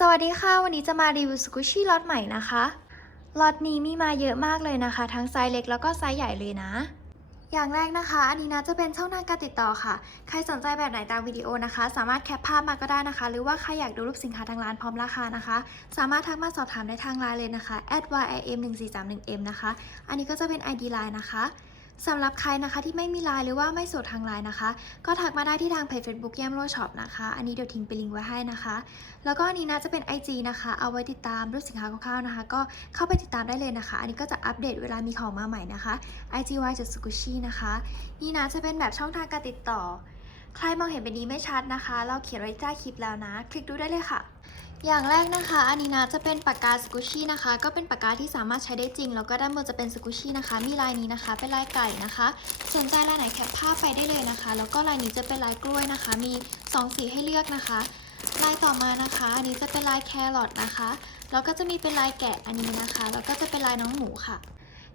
สวัสดีค่ะ วันนี้จะมารีวิวสกูชี่ล็อตใหม่นะคะล็อตนี้มีมาเยอะมากเลยนะคะ ทั้งไซส์เล็กแล้วก็ไซส์ใหญ่เลยนะ อย่างแรกนะคะ อันนี้นะจะเป็นช่องทางการติดต่อค่ะ ใครสนใจแบบไหนตามวิดีโอนะคะ สามารถแคปภาพมาก็ได้นะคะ หรือว่าใครอยากดูรูปสินค้าทางร้านพร้อมราคานะคะ สามารถทักมาสอบถามได้ทางไลน์เลยนะคะ @ym 1 4 3 1 m นะคะ อันนี้ก็จะเป็น ID Line นะคะ สำหรับใครนะคะที่ไม่มีไลน์หรือว่าไม่โสดทางไลน์นะคะ ก็ทักมาได้ที่ทางเพจ Facebook แยมโลช็อปนะคะ อันนี้เดี๋ยวทิ้งไปลิงก์ไว้ให้นะคะ แล้วก็อันนี้นะจะเป็น IG นะคะ เอาไว้ติดตามรูปสินค้าคร่าวๆนะคะ ก็เข้าไปติดตามได้เลยนะคะ อันนี้ก็จะอัปเดตเวลามีของมาใหม่นะคะ IG y จุดสกุชินะคะ นี่นะจะเป็นแบบช่องทางการติดต่อ ใครมองเห็นเป็นนี้ไม่ชัดนะคะ เราเขียนไว้ใต้คลิปแล้วนะ คลิกดูได้เลยค่ะ อย่างแรกนะคะ อันนี้นะจะเป็นปากกาสกุชี่นะคะ ก็เป็นปากกาที่สามารถใช้ได้จริง แล้วก็ด้านบนจะเป็นสกุชี่นะคะ มีลายนี้นะคะ เป็นลายไก่นะคะ สนใจลายไหนแคปภาพไปได้เลยนะคะ แล้วก็ลายนี้จะเป็นลายกล้วยนะคะ มี 2 สีให้เลือกนะคะ ลายต่อมานะคะ อันนี้จะเป็นลายแครอทนะคะ แล้วก็จะมีเป็นลายแกะอันนี้นะคะ แล้วก็จะเป็นลายน้องหมูค่ะ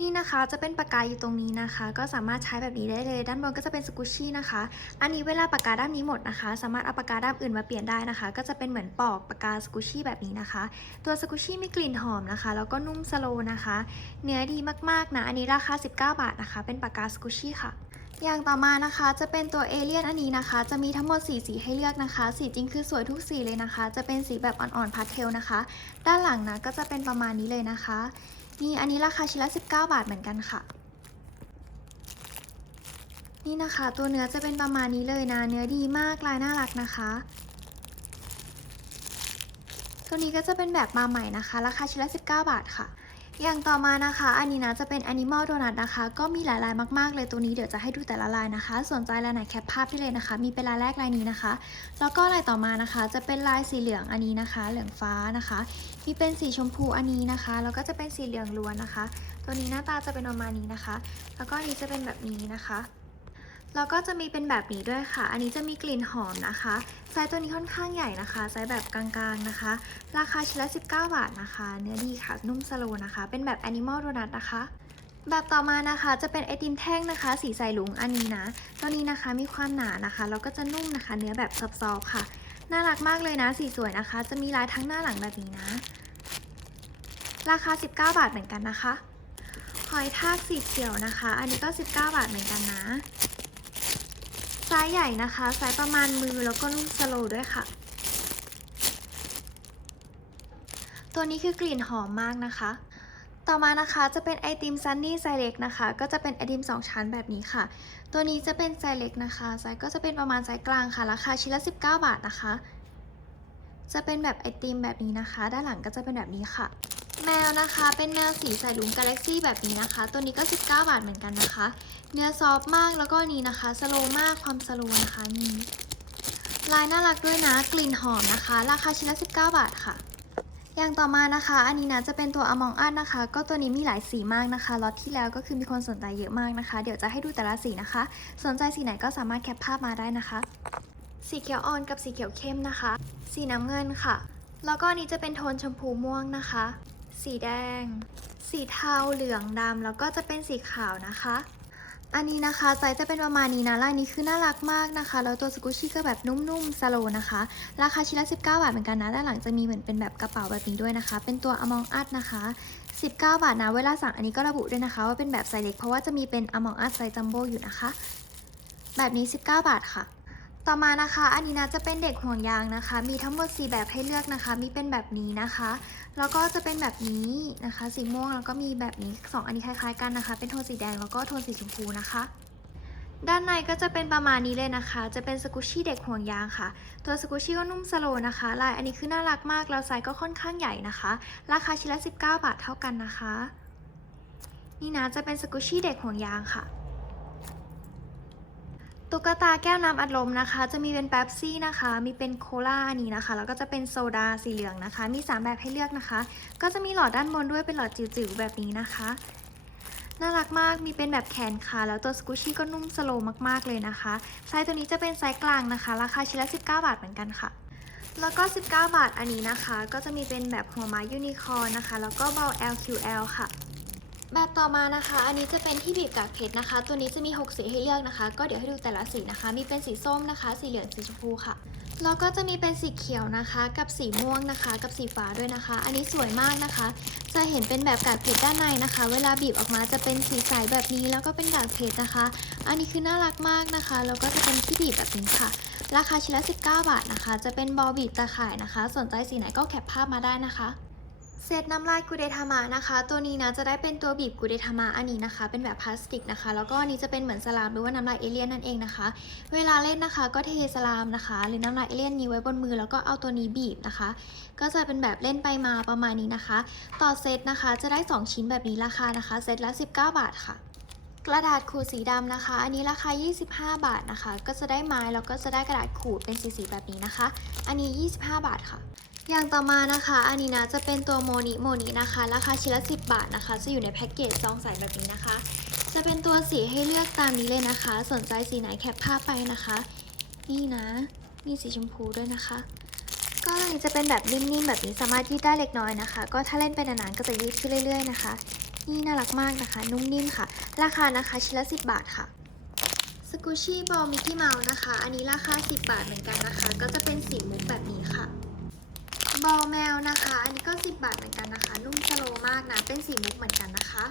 นี่นะคะจะเป็นปากกาอยู่ตรงนี้นะคะ ก็สามารถใช้แบบนี้ได้เลย ด้านบนก็จะเป็นสกุชชี่นะคะ อันนี้เวลาปากกาด้ามนี้หมดนะคะ สามารถเอาปากกาด้ามอื่นมาเปลี่ยนได้นะคะ ก็จะเป็นเหมือนปอกปากกาสกุชชี่แบบนี้นะคะ ตัวสกุชชี่มีกลิ่นหอมนะคะ แล้วก็นุ่มสโลว์นะคะ เนื้อดีมากๆนะ อันนี้ราคา 19 บาทนะคะ เป็นปากกาสกุชชี่ค่ะอย่างต่อมานะคะจะเป็นตัวเอเลี่ยนอันนี้นะคะ จะมีทั้งหมด 4 สีให้เลือกนะคะ สีจริงคือสวยทุกสีเลยนะคะ จะเป็นสีแบบอ่อนๆพาสเทลนะคะ ด้านหลังนะก็จะเป็นประมาณนี้เลยนะคะ นี่อันนี้ราคาชิ้นละ 19 บาทเหมือนกันค่ะ นี่นะคะ ตัวเนื้อจะเป็นประมาณนี้เลยนะ เนื้อดีมากลายน่ารักนะคะ ตัวนี้ก็จะเป็นแบบมาใหม่นะคะ ราคาชิ้นละ 19 บาทค่ะ อย่างต่อมานะคะ อันนี้นะจะเป็น Animal Donut นะคะ ก็มีหลายลายมากๆ เลยตัวนี้เดี๋ยวจะให้ดูแต่ละลายนะคะ สนใจลายไหนแคปภาพได้เลยนะคะ มีเป็นลายแรกลายนี้นะคะ แล้วก็ลายต่อมานะคะ จะเป็นลายสีเหลืองอันนี้นะคะ เหลืองฟ้านะคะ มีเป็นสีชมพูอันนี้นะคะ แล้วก็จะเป็นสีเหลืองล้วนนะคะ ตัวนี้หน้าตาจะเป็นประมาณนี้นะคะ แล้วก็อันนี้จะเป็นแบบนี้นะคะ แล้วก็จะมีเป็นแบบนี้ด้วยค่ะ อันนี้จะมีกลิ่นหอมนะคะ ไซส์ตัวนี้ค่อนข้างใหญ่นะคะ ไซส์แบบกลางๆนะคะ ราคาชิ้นละ 19 บาทนะคะ เนื้อดีค่ะ นุ่มสโลว์นะคะ เป็นแบบ Animal Donut นะคะ แบบต่อมานะคะ จะเป็นไอติมแท่งนะคะ สีใสหลุงอันนี้นะ ตัวนี้นะคะมีความหนานะคะ แล้วก็จะนุ่มนะคะ เนื้อแบบซอฟๆค่ะ น่ารักมากเลยนะ สีสวยนะคะ จะมีลายทั้งหน้าหลังแบบนี้นะ ราคา 19 บาทเหมือนกันนะคะ หอยทากสีเขียวนะคะ อันนี้ก็ 19 บาทเหมือนกันนะ ไซส์ใหญ่นะคะไซส์ประมาณมือแล้วก็นุ่มสโลด้วยค่ะ ตัวนี้คือกลิ่นหอมมากนะคะ ต่อมานะคะจะเป็นไอติมซันนี่ไซเล็กนะคะ ก็จะเป็นไอติม 2 ชั้นแบบนี้ค่ะ ตัวนี้จะเป็นไซเล็กนะคะไซส์ก็จะเป็นประมาณไซส์กลางค่ะ ราคาชิ้นละ 19 บาทนะคะ จะเป็นแบบไอติมแบบนี้นะคะ ด้านหลังก็จะเป็นแบบนี้ค่ะ แมวนะคะเป็นแมวสีสายลุงกาแล็กซี่แบบนี้นะคะ ตัวนี้ก็ 19 บาทเหมือนกันนะคะ เนื้อซอฟมากแล้วก็นี้นะคะสโลมากความสโลนะคะนี่ลายน่ารักด้วยนะกลิ่นหอมนะคะ ราคาชิ้นละ19 บาทค่ะอย่างต่อมานะคะ อันนี้นะจะเป็นตัว Among Us นะคะ ก็ตัวนี้มีหลายสีมากนะคะ ล็อตที่แล้วก็คือมีคนสนใจเยอะมากนะคะ เดี๋ยวจะให้ดูแต่ละสีนะคะ สนใจสีไหนก็สามารถแคปภาพมาได้นะคะ สีเขียวอ่อนกับสีเขียวเข้มนะคะ สีน้ำเงินค่ะ แล้วก็นนี้จะเป็นโทนชมพูม่วงนะคะ สีแดง สีเทาเหลืองดำแล้วก็จะเป็นสีขาวนะคะ อันนี้นะคะไซส์จะเป็นประมาณนี้นะลายนี้คือน่ารักมากนะคะ แล้วตัวสกูชี่ก็แบบนุ่มๆสโลนะคะ ราคาชิ้นละ 19 บาทเหมือนกันนะด้านหลังจะมีเหมือนเป็นแบบกระเป๋าแบบนี้ด้วยนะคะ เป็นตัว Among Us นะคะ 19 บาทนะเวลาสั่งอันนี้ก็ระบุด้วยนะคะ ว่าเป็นแบบไซส์เล็กเพราะว่าจะมีเป็น Among Us ไซส์จัมโบ้อยู่นะคะ แบบนี้ 19 บาทค่ะ ต่อมานะคะ อันนี้นะจะเป็นเด็กห่วงยางนะคะ มีทั้งหมด 4 แบบให้เลือกนะคะ มีเป็นแบบนี้นะคะ แล้วก็จะเป็นแบบนี้นะคะ สีม่วงแล้วก็มีแบบนี้ 2 อันนี้คล้ายๆกันนะคะ เป็นโทนสีแดงแล้วก็โทนสีชมพูนะคะด้านในก็จะเป็นประมาณนี้เลยนะคะ จะเป็นสกุชชี่เด็กห่วงยางค่ะ ตัวสกุชชี่ก็นุ่มสโลนะคะ ลายอันนี้คือน่ารักมาก แล้วไซส์ก็ค่อนข้างใหญ่นะคะ ราคาชิ้นละ 19 บาทเท่ากันนะคะ นี่นะจะเป็นสกุชชี่เด็กห่วงยางค่ะ ตุ๊กตาแก้วน้ำอัดลมนะคะ จะมีเป็นแป๊บซี่นะคะ มีเป็นโคลาอันนี้นะคะ แล้วก็จะเป็นโซดาสีเหลืองนะคะ มี 3 แบบให้เลือกนะคะ ก็จะมีหลอดด้านบนด้วยเป็นหลอดจิ๋วๆแบบนี้นะคะ น่ารักมาก มีเป็นแบบแขนขาแล้วตัวสกูชี่ก็นุ่มสโลว์มากๆเลยนะคะ ไซส์ตัวนี้จะเป็นไซส์กลางนะคะ ราคาชิ้นละ 19 บาทเหมือนกันค่ะ แล้วก็ 19 บาทอันนี้นะคะ ก็จะมีเป็นแบบหัวไม้ยูนิคอร์นนะคะ แล้วก็เบล LQL ค่ะ แบบต่อมานะคะ อันนี้จะเป็นที่บีบกากเพชรนะคะ ตัวนี้จะมี 6 สีให้เลือกนะคะ ก็เดี๋ยวให้ดูแต่ละสีนะคะ มีเป็นสีส้มนะคะ สีเหลือง สีชมพูค่ะ แล้วก็จะมีเป็นสีเขียวนะคะ กับสีม่วงนะคะ กับสีฟ้าด้วยนะคะ อันนี้สวยมากนะคะ จะเห็นเป็นแบบกากเพชรด้านในนะคะ เวลาบีบออกมาจะเป็นสีใสแบบนี้ แล้วก็เป็นกากเพชรนะคะ อันนี้คือน่ารักมากนะคะ แล้วก็จะเป็นที่บีบแบบนี้ค่ะ ราคาชิ้นละ 19 บาทนะคะ จะเป็นบอลบีบตะข่ายนะคะ สนใจสีไหนก็แคปภาพมาได้นะคะ เซตน้ำลายกูเดทามะนะคะ ตัวนี้นะจะได้เป็นตัวบีบกูเดทามะอันนี้นะคะ เป็นแบบพลาสติกนะคะ แล้วก็อันนี้จะเป็นเหมือนสลามหรือว่าน้ำลายเอเลี่ยนนั่นเองนะคะ เวลาเล่นนะคะก็เทสลามนะคะ หรือน้ำลายเอเลี่ยนนี้ไว้บนมือแล้วก็เอาตัวนี้บีบนะคะ ก็จะเป็นแบบเล่นไปมาประมาณนี้นะคะ ต่อเซตนะคะจะได้ 2 ชิ้นแบบนี้ราคานะคะเซตละ 19 บาทค่ะกระดาษขูดสีดำนะคะ อันนี้ราคา 25 บาทนะคะ ก็จะได้ไม้แล้วก็จะได้กระดาษขูดเป็นสีๆแบบนี้นะคะ อันนี้ 25 บาทค่ะ อย่างต่อมานะคะ อันนี้นะจะเป็นตัวโมนิโมนินะคะ ราคาชิ้นละ 10 บาทนะคะ จะอยู่ในแพ็กเกจซองใสแบบนี้นะคะ จะเป็นตัวสีให้เลือกตามนี้เลยนะคะ สนใจสีไหนแคปภาพไปนะคะ นี่นะ มีสีชมพูด้วยนะคะ ก็จะเป็นแบบนิ่มๆแบบนี้สามารถยืดได้เล็กน้อยนะคะ ก็ถ้าเล่นไปนานๆก็จะยืดขึ้นเรื่อย ๆนะคะ นี่น่ารักมากนะคะ นุ่มนิ่มค่ะ ราคานะคะชิ้นละ 10 บาทค่ะสกูชี่บอลมิกกี้เมาส์นะคะ อันนี้ราคา 10 บาทเหมือนกันนะคะ ก็จะเป็นสีมุกแบบนี้ค่ะ บอลแมวนะคะ อันนี้ก็ 10 บาทเหมือนกันนะคะ นุ่มสโลมากนะ เป็นสีมุกเหมือนกันนะคะ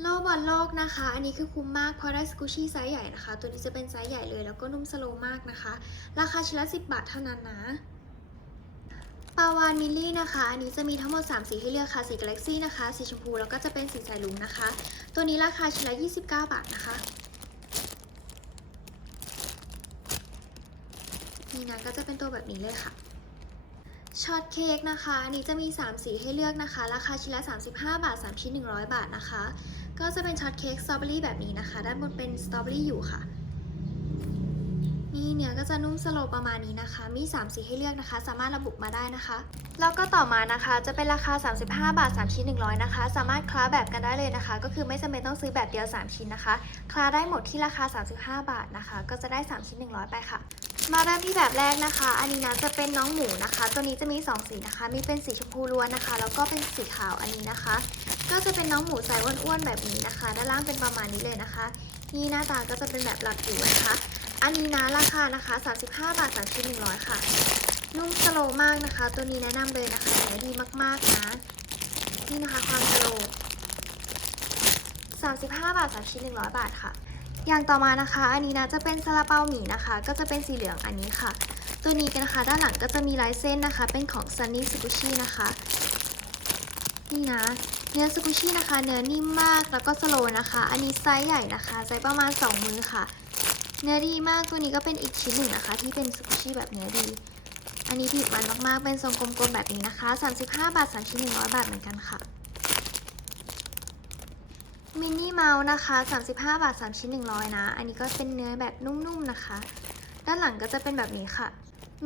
โลบอลโลกนะคะ อันนี้คือคุ้มมากเพราะได้สกูชี่ไซส์ใหญ่นะคะ ตัวนี้จะเป็นไซส์ใหญ่เลยแล้วก็นุ่มสโลมากนะคะ ราคาชิ้นละ 10 บาทเท่านั้นนะปาวานมิลลี่นะคะ อันนี้จะมีทั้งหมด 3 สีให้เลือกค่ะ สีกาแล็กซี่นะคะ สีชมพู แล้วก็จะเป็นสีสายลุงนะคะ ตัวนี้ราคาชิ้นละ 29 บาทนะคะ นี่นะก็จะเป็นตัวแบบนี้เลยค่ะ ช็อตเค้กนะคะอันนี้จะมี 3 สีให้เลือกนะคะ ราคาชิ้นละ 35 บาท 3 ชิ้น 100 บาทนะคะ ก็จะเป็นช็อตเค้กสตรอเบอรี่แบบนี้นะคะ ด้านบนเป็นสตรอเบอรี่อยู่ค่ะ นี่เนื้อก็จะนุ่มสโลประมาณนี้นะคะ มี 3 สีให้เลือกนะคะ สามารถระบุมาได้นะคะ แล้วก็ต่อมานะคะ จะเป็นราคา 35 บาท 3 ชิ้น 100 นะคะ สามารถคลาแบบกันได้เลยนะคะ ก็คือไม่จำเป็นต้องซื้อแบบเดียว 3 ชิ้นนะคะ คลาได้หมดที่ราคา 35 บาทนะคะ ก็จะได้ 3 ชิ้น 100 ไปค่ะ มาเริ่มที่แบบแรกนะคะ อันนี้นะจะเป็นน้องหมูนะคะ ตัวนี้จะมี 2 สีนะคะ มีเป็นสีชมพูล้วนนะคะ แล้วก็เป็นสีขาวอันนี้นะคะ ก็จะเป็นน้องหมูไซส์อ้วนๆแบบนี้นะคะ ด้านล่างเป็นประมาณนี้เลยนะคะ นี่หน้าตาก็จะเป็นแบบหลักอยู่นะคะ อันนี้นะราคานะคะ 35 บาท3ชิ้น100 ค่ะ นุ่มสโลมากนะคะ ตัวนี้แนะนำเลยนะคะเนื้อดีมากๆนะ นี่นะคะความสโล35 บาท3ชิ้น100 บาทค่ะ อย่างต่อมานะคะ อันนี้นะจะเป็นซาลาเปาหมี่นะคะ ก็จะเป็นสีเหลืองอันนี้ค่ะ ตัวนี้กันนะคะ ด้านหลังก็จะมีลายเส้นนะคะ เป็นของ Sunny s u s h i นะคะนี่นะเนื้อสกุชี่นะคะ เนื้อนิ่มมากแล้วก็สโลว์นะคะ อันนี้ไซส์ใหญ่นะคะไซส์ประมาณ 2 มือค่ะ เนื้อดีมากตัวนี้ก็เป็นอีกชิ้นหนึ่งนะคะ ที่เป็นสกุชี่แบบเนื้อดี อันนี้ผิวมันมากๆเป็นทรงกลมๆแบบนี้นะคะ 35 บาท3ชิ้น100 บาทเหมือนกันค่ะ มินนี่เมาส์นะคะ 35 บาท 3 ชิ้น 100 นะ อันนี้ก็เป็นเนื้อแบบนุ่มๆนะคะ ด้านหลังก็จะเป็นแบบนี้ค่ะ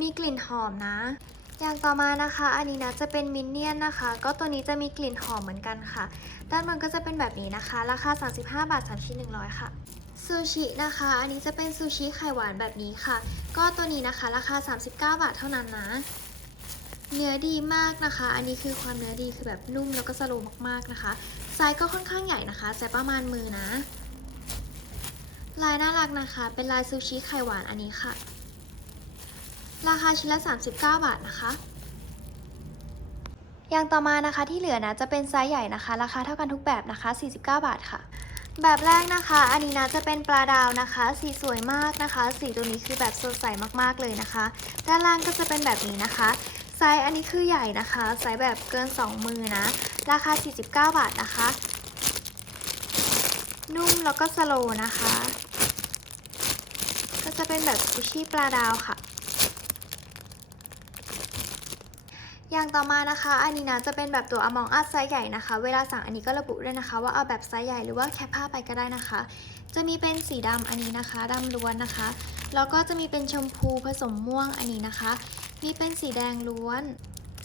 มีกลิ่นหอมนะ อย่างต่อมานะคะ อันนี้นะจะเป็นมินเนี่ยนนะคะ ก็ตัวนี้จะมีกลิ่นหอมเหมือนกันค่ะ ด้านบนก็จะเป็นแบบนี้นะคะ ราคา 35 บาท 3 ชิ้น 100 ค่ะ ซูชินะคะ อันนี้จะเป็นซูชิไข่หวานแบบนี้ค่ะ ก็ตัวนี้นะคะ ราคา 39 บาทเท่านั้นนะ เนื้อดีมากนะคะ อันนี้คือความเนื้อดีคือแบบนุ่มแล้วก็สโลว์มากๆนะคะ ไซส์ก็ค่อนข้างใหญ่นะคะไซส์ประมาณมือนะ ลายน่ารักนะคะ เป็นลายซูชิไข่หวานอันนี้ค่ะ ราคาชิ้นละ 39 บาทนะคะ อย่างต่อมานะคะที่เหลือนะจะเป็นไซส์ใหญ่นะคะ ราคาเท่ากันทุกแบบนะคะ 49 บาทค่ะแบบแรกนะคะ อันนี้นะจะเป็นปลาดาวนะคะ สีสวยมากนะคะ สีตัวนี้คือแบบสดใสมากๆเลยนะคะ ด้านล่างก็จะเป็นแบบนี้นะคะ ไซส์อันนี้คือใหญ่นะคะ ไซส์แบบเกิน 2 มือนะ ราคา 49 บาทนะคะ นุ่มแล้วก็สโลนะคะ ก็จะเป็นแบบกุชี่ปลาดาวค่ะ อย่างต่อมานะคะ อันนี้นะจะเป็นแบบตัว Among Us ไซส์ใหญ่นะคะ เวลาสั่งอันนี้ก็ระบุด้วยนะคะ ว่าเอาแบบไซส์ใหญ่หรือว่าแคปภาไปก็ได้นะคะ จะมีเป็นสีดำอันนี้นะคะดำล้วนนะคะ แล้วก็จะมีเป็นชมพูผสมม่วงอันนี้นะคะ มีเป็นสีแดงล้วน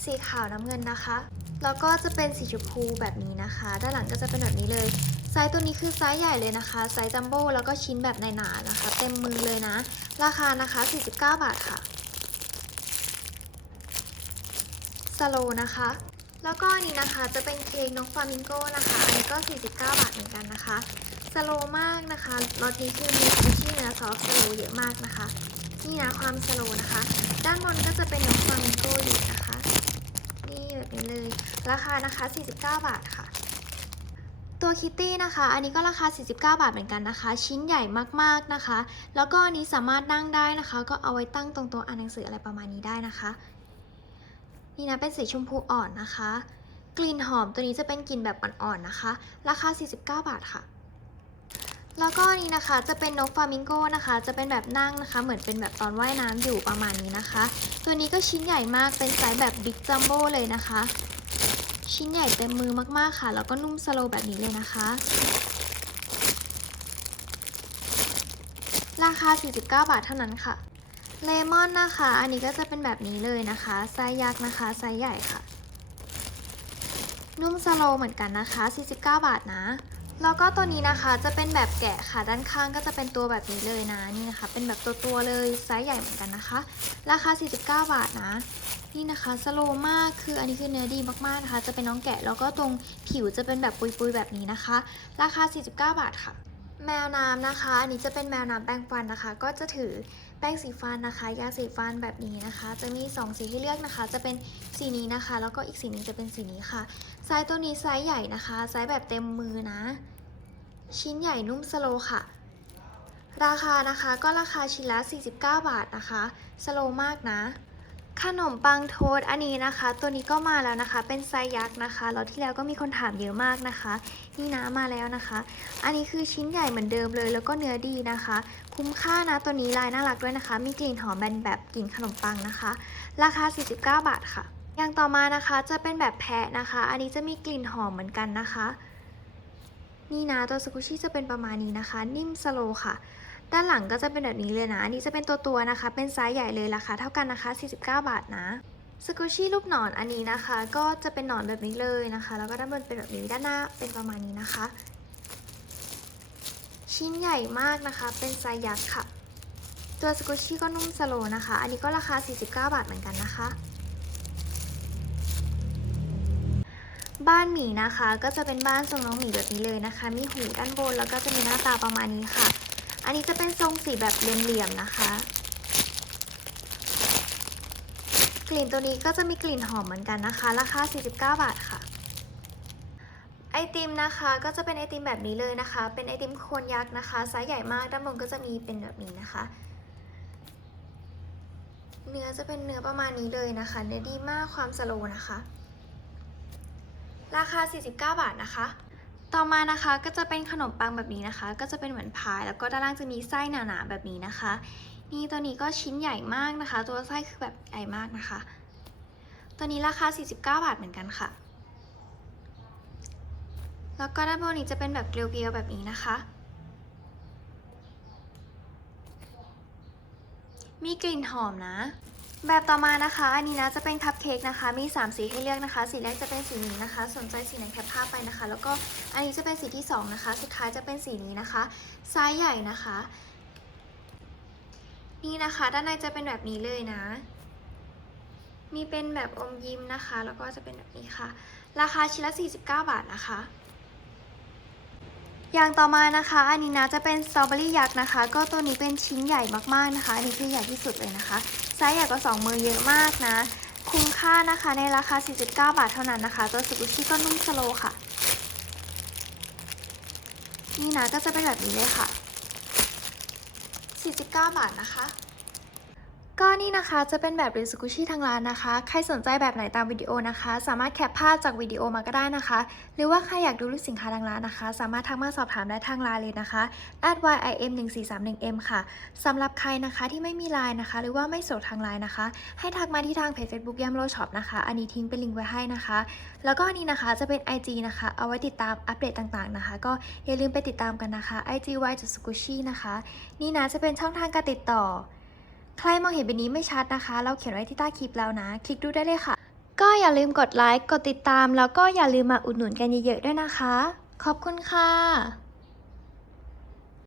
สีขาวน้ำเงินนะคะ แล้วก็จะเป็นสีชมพูแบบนี้นะคะ ด้านหลังก็จะเป็นแบบนี้เลย ไซส์ตัวนี้คือไซส์ใหญ่เลยนะคะ ไซส์จัมโบ้แล้วก็ชิ้นแบบในหนานะคะ เต็มมือเลยนะ ราคานะคะ 49 บาทค่ะสโลนะคะ แล้วก็อันนี้นะคะจะเป็นเค้กนกฟลามิงโก้นะคะ อันนี้ก็ 49 บาทเหมือนกันนะคะสโลมากนะคะรสนี้คือมีสกุชี่เนื้อซอฟต์สโลเยอะมากนะคะ นี่นะความสโลว์นะคะ ด้านบนก็จะเป็นนกฟลามิงโกอยู่นะคะ นี่แบบนี้เลย ราคานะคะ 49 บาทค่ะ ตัวคิตตี้นะคะ อันนี้ก็ราคา 49 บาทเหมือนกันนะคะ ชิ้นใหญ่มากๆนะคะ แล้วก็อันนี้สามารถนั่งได้นะคะ ก็เอาไว้ตั้งตรงตัวอ่านหนังสืออะไรประมาณนี้ได้นะคะ นี่นะเป็นสีชมพูอ่อนนะคะ กลิ่นหอมตัวนี้จะเป็นกลิ่นแบบอ่อนๆนะคะ ราคา 49 บาทค่ะ แล้วก็นี้นะคะจะเป็นนกฟามิงโกนะคะ จะเป็นแบบนั่งนะคะ เหมือนเป็นแบบตอนว่ายน้ำอยู่ประมาณนี้นะคะ ตัวนี้ก็ชิ้นใหญ่มากเป็นไซส์แบบบิ๊กจัมโบ้เลยนะคะ ชิ้นใหญ่เต็มมือมากๆค่ะ แล้วก็นุ่มสโลว์แบบนี้เลยนะคะ ราคา 49 บาทเท่านั้นค่ะเลมอนนะคะ อันนี้ก็จะเป็นแบบนี้เลยนะคะไซส์ยักษ์นะคะไซส์ใหญ่ค่ะ นุ่มสโลว์เหมือนกันนะคะ 49 บาทนะ แล้วก็ตัวนี้นะคะจะเป็นแบบแกะค่ะด้านข้างก็จะเป็นตัวแบบนี้เลยนะนี่นะคะ เป็นแบบตัวตัวๆเลยไซส์ใหญ่เหมือนกันนะคะ ราคา 49 บาทนะ นี่นะคะสโลว์มากคืออันนี้คือเนื้อดีมากๆนะคะ จะเป็นน้องแกะแล้วก็ตรงผิวจะเป็นแบบปุยๆแบบนี้นะคะ ราคา 49 บาทค่ะ แมวน้ำนะคะอันนี้จะเป็นแมวน้ำแปรงฟันนะคะ ก็จะถือแป้งสีฟันนะคะยาสีฟันแบบนี้นะคะ จะมี 2 สีให้เลือกนะคะ จะเป็นสีนี้นะคะ แล้วก็อีกสีหนึงจะเป็นสีนี้ค่ะไซส์ตัวนี้ไซส์ใหญ่นะคะไซส์แบบเต็มมือนะ ชิ้นใหญ่นุ่มสโลค่ะ ราคานะคะก็ราคาชิ้นละ 49 บาทนะคะ สโลมากนะ ขนมปังโทสอันนี้นะคะ ตัวนี้ก็มาแล้วนะคะ เป็นไซยักษ์นะคะแล้วที่แล้วก็มีคนถามเยอะมากนะคะ นี่นะมาแล้วนะคะ อันนี้คือชิ้นใหญ่เหมือนเดิมเลย แล้วก็เนื้อดีนะคะ คุ้มค่านะตัวนี้ลายน่ารักด้วยนะคะ มีกลิ่นหอมแบนแบบกลิ่นขนมปังนะคะ ราคา 49 บาทค่ะ อย่างต่อมานะคะจะเป็นแบบแพะนะคะ อันนี้จะมีกลิ่นหอมเหมือนกันนะคะ นี่นะตัวสกุชี่จะเป็นประมาณนี้นะคะ นิ่มสโลค่ะ ด้านหลังก็จะเป็นแบบนี้เลยนะ อันนี้จะเป็นตัวตัวนะคะ เป็นไซส์ใหญ่เลยราคาเท่ากันนะคะ 49 บาทนะสกูชี่รูปหนอนอันนี้นะคะ ก็จะเป็นหนอนแบบนี้เลยนะคะ แล้วก็ด้านบนเป็นแบบนี้ด้านหน้าเป็นประมาณนี้นะคะ ชิ้นใหญ่มากนะคะ เป็นไซส์ยักษ์ค่ะ ตัวสกูชี่ก็นุ่มสโลนะคะ อันนี้ก็ราคา 49 บาทเหมือนกันนะคะ บ้านหมีนะคะ ก็จะเป็นบ้านทรงน้องหมีแบบนี้เลยนะคะ มีหูด้านบนแล้วก็จะมีหน้าตาประมาณนี้ค่ะ อันนี้จะเป็นทรงสีแบบเหลี่ยมๆนะคะ กลิ่นตัวนี้ก็จะมีกลิ่นหอมเหมือนกันนะคะ ราคา 49 บาทค่ะ ไอติมนะคะก็จะเป็นไอติมแบบนี้เลยนะคะ เป็นไอติมโคนยักษ์นะคะไซส์ใหญ่มากด้านบนก็จะมีเป็นแบบนี้นะคะ เนื้อจะเป็นเนื้อประมาณนี้เลยนะคะ เนื้อดีมากความสโลนะคะ ราคา 49 บาทนะคะ ต่อมานะคะก็จะเป็นขนมปังแบบนี้นะคะ ก็จะเป็นเหมือนพายแล้วก็ด้านล่างจะมีไส้หนาๆแบบนี้นะคะ นี่ตัวนี้ก็ชิ้นใหญ่มากนะคะ ตัวไส้คือแบบใหญ่มากนะคะ ตัวนี้ราคา 49 บาทเหมือนกันค่ะ แล้วก็ด้านบนนี้จะเป็นแบบเกลียวๆแบบนี้นะคะมีกลิ่นหอมนะ แบบต่อมานะคะ อันนี้นะจะเป็นคัพเค้กนะคะ มี 3 สีให้เลือกนะคะ สีแรกจะเป็นสีนี้นะคะ สนใจสีไหนแคปภาพไปนะคะ แล้วก็อันนี้จะเป็นสีที่ 2 นะคะ สุดท้ายจะเป็นสีนี้นะคะ ไซส์ใหญ่นะคะ นี่นะคะ ด้านในจะเป็นแบบนี้เลยนะ มีเป็นแบบอมยิ้มนะคะ แล้วก็จะเป็นแบบนี้ค่ะ ราคาชิ้นละ49 บาทนะคะ อย่างต่อมานะคะ อันนี้นะจะเป็นสตรอเบอรี่ยักษ์นะคะ ก็ตัวนี้เป็นชิ้นใหญ่มากๆนะคะ อันนี้คือใหญ่ที่สุดเลยนะคะ ไซส์ใหญ่กว่า 2 มือเยอะมากนะ คุ้มค่านะคะในราคา 49 บาทเท่านั้นนะคะ ตัวสุกุชิก็นุ่มสโลค่ะ นี่นะก็จะเป็นแบบนี้เลยค่ะ 49 บาทนะคะ ก็นี่นะคะจะเป็นแบบรีสกุชี่ทางร้านนะคะ ใครสนใจแบบไหนตามวิดีโอนะคะ สามารถแคปภาพจากวิดีโอมาก็ได้นะคะ หรือว่าใครอยากดูรูปสินค้าทางร้านนะคะ สามารถทักมาสอบถามได้ทางไลน์เลยนะคะ @yim 1 4 3 1 m ค่ะสำหรับใครนะคะที่ไม่มีไลน์นะคะ หรือว่าไม่โสดทางไลน์นะคะ ให้ทักมาที่ทางเพจ Facebook ยามโลช็อปนะคะ อันนี้ทิ้งเป็นลิงก์ไว้ให้นะคะ แล้วก็อันนี้นะคะจะเป็น IG นะคะ เอาไว้ติดตามอัปเดตต่างๆนะคะ ก็อย่าลืมไปติดตามกันนะคะ IG y s u s h i นะคะ นี่นะจะเป็นช่องทางการติดต่อ ใครมองเห็นแบบนี้ไม่ชัดนะคะ เราเขียนไว้ที่ใต้คลิปแล้วนะ คลิกดูได้เลยค่ะ ก็อย่าลืมกดไลค์ กดติดตาม แล้วก็อย่าลืมมาอุดหนุนกันเยอะๆด้วยนะคะ ขอบคุณค่ะ